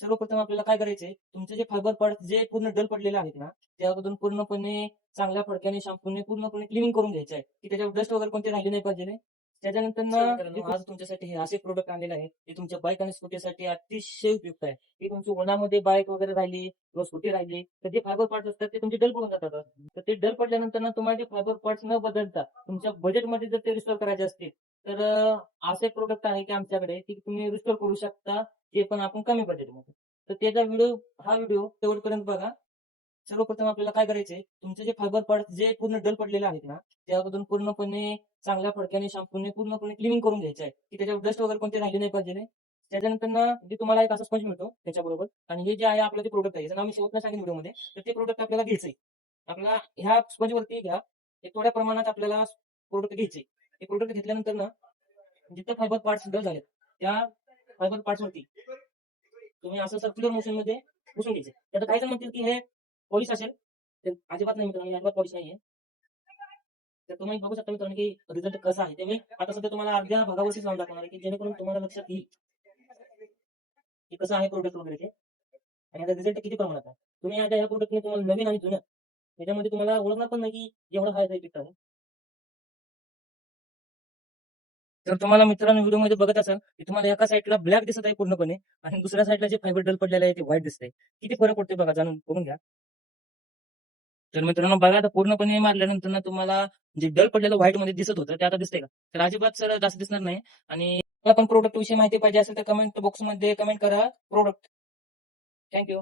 सर्वप्रथम आपल्याला काय करायचंय, तुमचे जे फायबर पार्ट जे पूर्ण डल पडलेले आहेत ना, त्यामधून पूर्णपणे चांगल्या फडक्याने शॅम्पूने पूर्णपणे क्लिनिंग करून घ्यायचं आहे, की त्याच्यावर डस्ट वगैरे कोणते राहिले नाही पाहिजे. त्याच्यानंतर ना आज तुमच्यासाठी हे असे प्रोडक्ट आणलेले आहे, ते तुमच्या बाईक आणि स्कूटीसाठी अतिशय उपयुक्त आहे. की तुमची उन्हामध्ये बाईक वगैरे राहिली किंवा स्कूटी राहिली, तर जे फायबर पार्ट्स असतात ते तुमचे डल पडून जातात. तर ते डल पडल्यानंतर ना तुम्हाला ते फायबर पार्ट्स न बदलता तुमच्या बजेटमध्ये जर ते रिस्टोर करायचे असतील, तर असे प्रोडक्ट आहे की आमच्याकडे की तुम्ही रिस्टोर करू शकता, ते पण आपण कमी बजेटमध्ये. तर त्याचा हा व्हिडिओ शेवटपर्यंत बघा. सर्वप्रथम आपल्याला काय करायचंय, तुमचे जे फायबर पार्ट जे पूर्ण डल पडलेले आहेत ना, त्यामधून पूर्णपणे चांगल्या फडक्याने शॅम्पूने पूर्णपणे क्लिनिंग करून घ्यायचं आहे, की त्याच्यावर डस्ट वगैरे कोणते राहिले नाही पाहिजे. त्याच्यानंतर ना जे तुम्हाला एक असा स्पंज मिळतो त्याच्याबरोबर, आणि हे जे आहे आपलं ते प्रोडक्ट आहे, याचं नाव मी शेवटला सांगेन व्हिडिओमध्ये. तर ते प्रोडक्ट आपल्याला घ्यायचंय. आपल्याला ह्या स्पंजवरती घ्या, हे थोड्या प्रमाणात आपल्याला प्रोडक्ट घ्यायचे. हे प्रोडक्ट घेतल्यानंतर ना जिथे फायबर पार्ट्स डल झालेत, त्या फायबर पार्ट्स वरती तुम्ही असं सर्क्युलर मोशन मध्ये पुसून घ्यायचे. त्यात काही जण म्हणतील की हे पॉलिश असेल, तर अजिबात नाही मित्रांनो, अजिबात पॉलिश नाहीये. तर तुम्ही बघू शकता मित्रांनो की रिझल्ट कसा आहे. ते मी आता सध्या तुम्हाला अर्ध्या भागावरतीच लावून दाखवणार आहे, की जेणेकरून तुम्हाला लक्षात येईल की कसं आहे प्रोडक्ट वगैरे ते, आणि याचा रिझल्ट किती प्रमाणात आहे. तुम्ही आता या प्रोडक्टने तुम्हाला नवीन आणि जुनं याच्यामध्ये तुम्हाला ओळखणार पण नाही की एवढा फायदा इफेक्ट आहे. तर तुम्हाला मित्रांनो व्हिडिओमध्ये बघत असाल की तुम्हाला एका साईडला ब्लॅक दिसत आहे पूर्णपणे, आणि दुसऱ्या साईडला जे फायबर डल पडलेलं आहे ते व्हाईट दिसतंय. किती फरक पडतोय बघा, जाणून बघून घ्या. तर मित्रांनो बघा, आता पूर्णपणे मारल्यानंतर ना तुम्हाला जे डल पडलेलं व्हाईट मध्ये दिसत होतं ते आता दिसतंय का? तर अजिबात सर जास्त दिसणार नाही. आणि पण प्रोडक्ट विषयी माहिती पाहिजे असेल तर कमेंट बॉक्स मध्ये कमेंट करा प्रोडक्ट. थँक्यू.